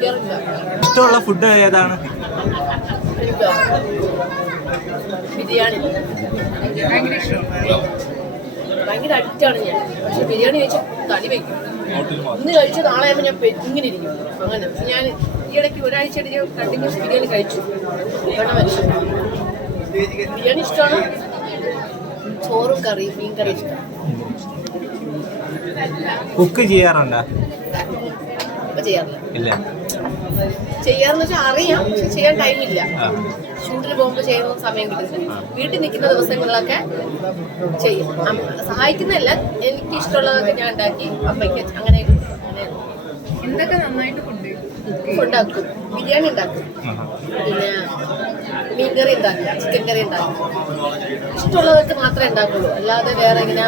കഴിക്കാറില്ല. ഇഷ്ടമുള്ള ഫുഡ് ഏതാണ്? ബിരിയാണി ഭയങ്കര അഡിക്റ്റാണ് ഞാൻ. പക്ഷെ ബിരിയാണി കഴിച്ചാൽ തടി വയ്ക്കും. ഇന്ന് കഴിച്ച നാളെ ആകുമ്പോൾ ഞാൻ ഇങ്ങനെ ഇരിക്കും. അങ്ങനെ ഞാൻ ഈ ഇടയ്ക്ക് ഒരാഴ്ചയായിട്ട് ഞാൻ കണ്ടിന്യൂസ് ബിരിയാണി കഴിച്ചു. ഇവിടെ മരിച്ചു. ബിരിയാണി ഇഷ്ടമാണ്. ചോറും കറി മീൻ കറി ഇഷ്ടം. കുക്ക് ചെയ്യാറുണ്ടോ? ഇപ്പൊ ചെയ്യാറില്ല. ഇല്ല. ചെയ്യാറെന്ന് വെച്ചാൽ അറിയാം, പക്ഷെ ചെയ്യാൻ ടൈമില്ല. ഷൂട്ടിന് പോകുമ്പോൾ ചെയ്യുന്ന സമയം കിട്ടുന്നില്ല. വീട്ടിൽ നിൽക്കുന്ന ദിവസങ്ങളിലൊക്കെ ചെയ്യും. സഹായിക്കുന്നതല്ല, എനിക്ക് ഇഷ്ടമുള്ളതൊക്കെ ഞാൻ ഉണ്ടാക്കി അമ്മയ്ക്ക് അങ്ങനെ എന്തൊക്കെ നന്നായിട്ട് ഉണ്ടാക്കും. ബിരിയാണി ഉണ്ടാക്കും, പിന്നെ മീൻകറി ഉണ്ടാക്കും, ചിക്കൻ കറി ഉണ്ടാക്കും. ഇഷ്ടമുള്ളതൊക്കെ മാത്രമേ ഉണ്ടാക്കുള്ളൂ. അല്ലാതെ വേറെ ഇങ്ങനെ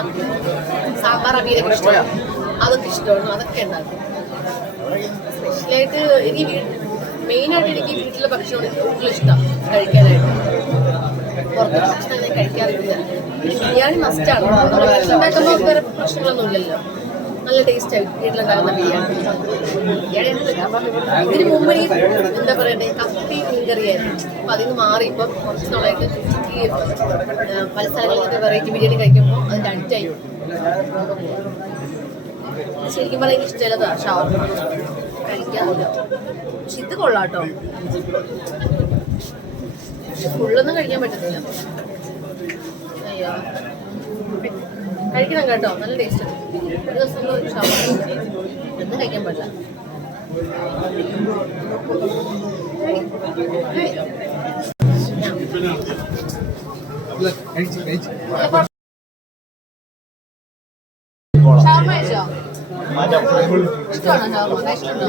സാമ്പാർ അവിയലൊക്കെ ഇഷ്ടമാണ്, അതൊക്കെ ഇഷ്ടമാണ്, അതൊക്കെ ഉണ്ടാക്കും. സ്പെഷ്യലായിട്ട് എനിക്ക് മെയിനായിട്ട് എനിക്ക് വീട്ടിലെ ഭക്ഷണം കൂടുതൽ ഇഷ്ടം കഴിക്കാനായിട്ട്. പുറത്തെ ഭക്ഷണം ഞാൻ കഴിക്കാറില്ല. ബിരിയാണി മസ്റ്റാണ്. വീട്ടിലുണ്ടാക്കുമ്പോൾ വേറെ പ്രശ്നങ്ങളൊന്നും ഇല്ലല്ലോ. നല്ല ടേസ്റ്റ് ആയി വീട്ടിലുണ്ടാകുന്ന ബിരിയാണി. ഇതിന് മുമ്പ് ഈ എന്താ പറയണ്ടേ കപ്പി മീൻകറിയായിരുന്നു. അപ്പം അതിന് മാറി ഇപ്പം കുറച്ച് നാളായിട്ട് ഈ പല സ്ഥലങ്ങളിലൊക്കെ വെറൈറ്റി ബിരിയാണി കഴിക്കുമ്പോൾ അതിൻ്റെ അഡിക്റ്റായി. ശരിക്കും പറയാൻ ഇഷ്ടമല്ലതാ ഷവർമ കഴിക്കാറില്ല. പക്ഷെ ഇത് കൊള്ളാട്ടോ. പക്ഷെ ഫുള്ളൊന്നും കഴിക്കാൻ പറ്റത്തില്ല. അയ്യോ, കഴിക്കണം കേട്ടോ, നല്ല ടേസ്റ്റ്. ഒരു ദിവസം ഷവർമ ഒന്നും കഴിക്കാൻ പറ്റില്ല. ഷവർമ കഴിച്ചോ? ഇഷ്ടമാണോ ഷവർമ? ഇഷ്ടമുണ്ടോ?